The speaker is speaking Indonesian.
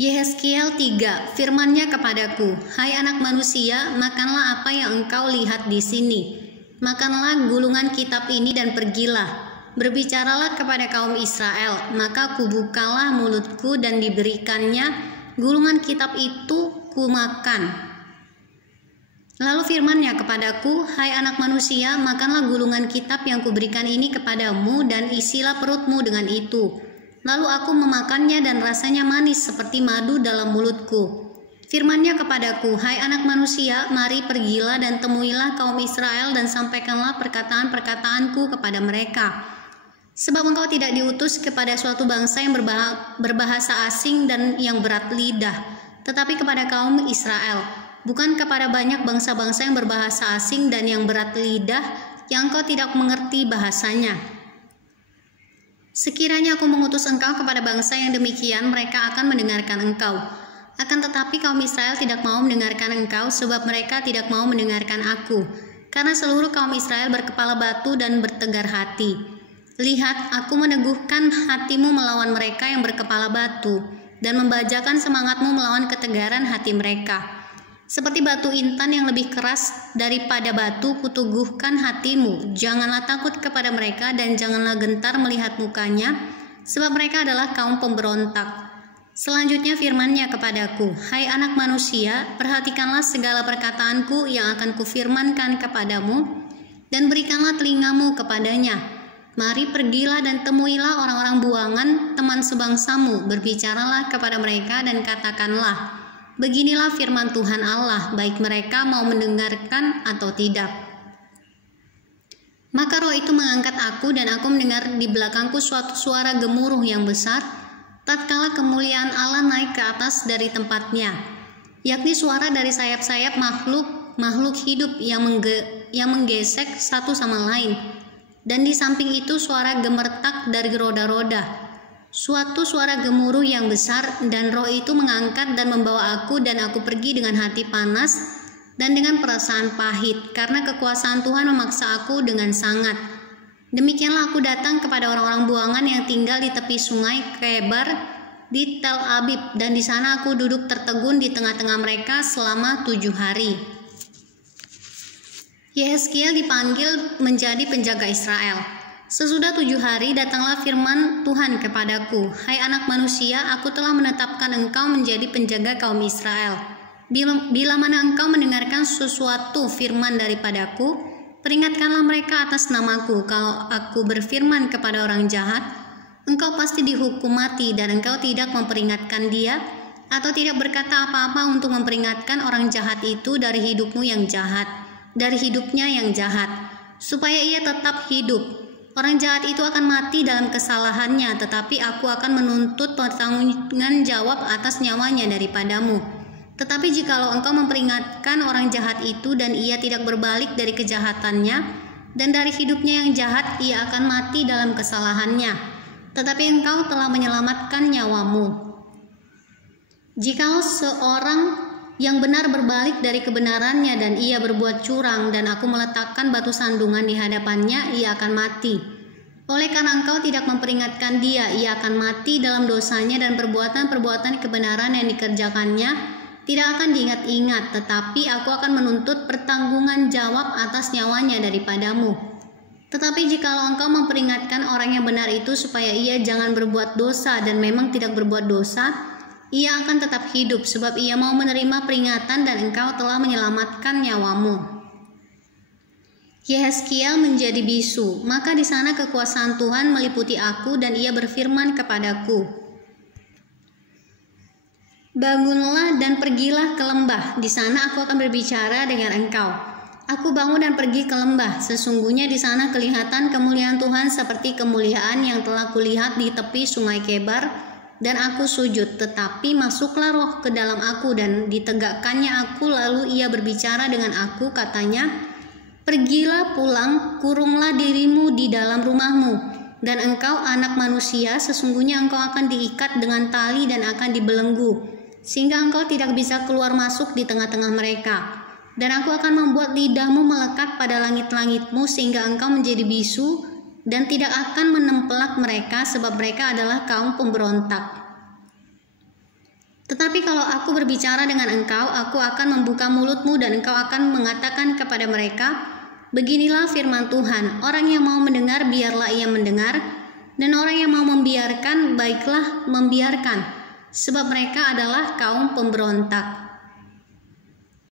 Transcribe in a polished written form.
Yehezkiel 3, firman-Nya kepadaku, "Hai anak manusia, makanlah apa yang engkau lihat di sini. Makanlah gulungan kitab ini dan pergilah. Berbicaralah kepada kaum Israel, maka kubukalah mulutku dan diberikannya gulungan kitab itu kumakan." Lalu firman-Nya kepadaku, "Hai anak manusia, makanlah gulungan kitab yang kuberikan ini kepadamu dan isilah perutmu dengan itu." Lalu aku memakannya dan rasanya manis seperti madu dalam mulutku. Firman-Nya kepadaku, "Hai anak manusia, mari pergilah dan temuilah kaum Israel dan sampaikanlah perkataan-perkataanku kepada mereka. Sebab engkau tidak diutus kepada suatu bangsa yang berbahasa asing dan yang berat lidah, tetapi kepada kaum Israel, bukan kepada banyak bangsa-bangsa yang berbahasa asing dan yang berat lidah, yang engkau tidak mengerti bahasanya. Sekiranya aku mengutus engkau kepada bangsa yang demikian, mereka akan mendengarkan engkau. Akan tetapi kaum Israel tidak mau mendengarkan engkau, sebab mereka tidak mau mendengarkan aku, karena seluruh kaum Israel berkepala batu dan bertegar hati. Lihat, aku meneguhkan hatimu melawan mereka yang berkepala batu, dan membajakan semangatmu melawan ketegaran hati mereka. Seperti batu intan yang lebih keras daripada batu, kuteguhkan hatimu. Janganlah takut kepada mereka dan janganlah gentar melihat mukanya, sebab mereka adalah kaum pemberontak." Selanjutnya firman-Nya kepadaku, "Hai anak manusia, perhatikanlah segala perkataanku yang akan kufirmankan kepadamu, dan berikanlah telingamu kepadanya. Mari pergilah dan temuilah orang-orang buangan, teman sebangsamu, berbicaralah kepada mereka dan katakanlah, beginilah firman Tuhan Allah, baik mereka mau mendengarkan atau tidak." Maka roh itu mengangkat aku dan aku mendengar di belakangku suatu suara gemuruh yang besar, tatkala kemuliaan Allah naik ke atas dari tempatnya, yakni suara dari sayap-sayap makhluk hidup yang menggesek satu sama lain. Dan di samping itu suara gemertak dari roda-roda, suatu suara gemuruh yang besar, dan roh itu mengangkat dan membawa aku, dan aku pergi dengan hati panas dan dengan perasaan pahit, karena kekuasaan Tuhan memaksa aku dengan sangat. Demikianlah aku datang kepada orang-orang buangan yang tinggal di tepi sungai Kebar di Tel Abib, dan di sana aku duduk tertegun di tengah-tengah mereka selama 7 hari. Yehezkiel dipanggil menjadi penjaga Israel. Sesudah 7 hari datanglah firman Tuhan kepadaku, "Hai anak manusia, aku telah menetapkan engkau menjadi penjaga kaum Israel. Bila mana engkau mendengarkan sesuatu firman daripadaku, peringatkanlah mereka atas namaku. Kalau aku berfirman kepada orang jahat, engkau pasti dihukum mati, dan engkau tidak memperingatkan dia, atau tidak berkata apa-apa untuk memperingatkan orang jahat itu dari hidupnya yang jahat, supaya ia tetap hidup. Orang jahat itu akan mati dalam kesalahannya, tetapi aku akan menuntut pertanggungjawaban jawab atas nyawanya daripadamu. Tetapi jikalau engkau memperingatkan orang jahat itu dan ia tidak berbalik dari kejahatannya, dan dari hidupnya yang jahat, ia akan mati dalam kesalahannya. Tetapi engkau telah menyelamatkan nyawamu. Jikalau seorang yang benar berbalik dari kebenarannya dan ia berbuat curang, dan aku meletakkan batu sandungan di hadapannya, ia akan mati. Oleh karena engkau tidak memperingatkan dia, ia akan mati dalam dosanya, dan perbuatan-perbuatan kebenaran yang dikerjakannya tidak akan diingat-ingat, tetapi aku akan menuntut pertanggungan jawab atas nyawanya daripadamu. Tetapi jikalau engkau memperingatkan orang yang benar itu supaya ia jangan berbuat dosa dan memang tidak berbuat dosa, ia akan tetap hidup, sebab ia mau menerima peringatan dan engkau telah menyelamatkan nyawamu." Yehezkiel menjadi bisu. Maka di sana kekuasaan Tuhan meliputi aku, dan ia berfirman kepadaku, "Bangunlah dan pergilah ke lembah. Di sana aku akan berbicara dengan engkau." Aku bangun dan pergi ke lembah. Sesungguhnya di sana kelihatan kemuliaan Tuhan seperti kemuliaan yang telah kulihat di tepi sungai Kebar, dan aku sujud. Tetapi masuklah roh ke dalam aku dan ditegakkannya aku, lalu ia berbicara dengan aku, katanya, "Pergilah pulang, kurunglah dirimu di dalam rumahmu, dan engkau anak manusia, sesungguhnya engkau akan diikat dengan tali dan akan dibelenggu, sehingga engkau tidak bisa keluar masuk di tengah-tengah mereka. Dan aku akan membuat lidahmu melekat pada langit-langitmu, sehingga engkau menjadi bisu dan tidak akan menempelak mereka, sebab mereka adalah kaum pemberontak." Tetapi kalau aku berbicara dengan engkau, aku akan membuka mulutmu dan engkau akan mengatakan kepada mereka, beginilah firman Tuhan, orang yang mau mendengar biarlah ia mendengar, dan orang yang mau membiarkan baiklah membiarkan, sebab mereka adalah kaum pemberontak.